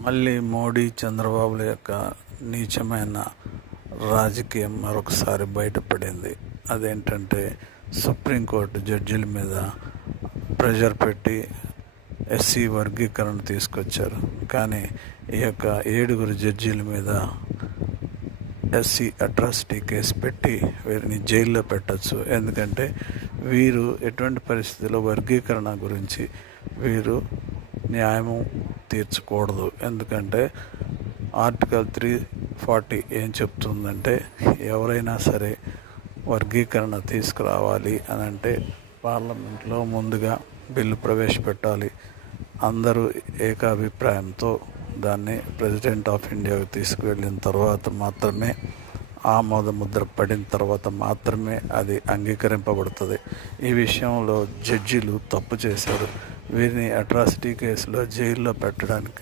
మళ్ళీ మోడీ చంద్రబాబుల యొక్క నీచమైన రాజకీయం మరొకసారి బయటపడింది. అదేంటంటే సుప్రీంకోర్టు జడ్జిల మీద ప్రెషర్ పెట్టి ఎస్సీ వర్గీకరణ తీసుకొచ్చారు. కానీ ఈ యొక్క 7 జడ్జీల మీద ఎస్సీ అట్రాసిటీ కేసు పెట్టి వీరిని జైల్లో పెట్టచ్చు. ఎందుకంటే వీరు ఎటువంటి పరిస్థితుల్లో వర్గీకరణ గురించి వీరు న్యాయము తీర్చకూడదు. ఎందుకంటే ఆర్టికల్ 340 ఏం చెప్తుందంటే ఎవరైనా సరే వర్గీకరణ తీసుకురావాలి అని అంటే పార్లమెంట్లో ముందుగా బిల్లు ప్రవేశపెట్టాలి. అందరూ ఏకాభిప్రాయంతో దాన్ని ప్రెసిడెంట్ ఆఫ్ ఇండియాకు తీసుకువెళ్ళిన తర్వాత మాత్రమే, ఆమోద ముద్ర పడిన తర్వాత మాత్రమే అది అంగీకరింపబడుతుంది. ఈ విషయంలో జడ్జీలు తప్పు చేశారు. వీరిని అట్రాసిటీ కేసులో జైల్లో పెట్టడానికి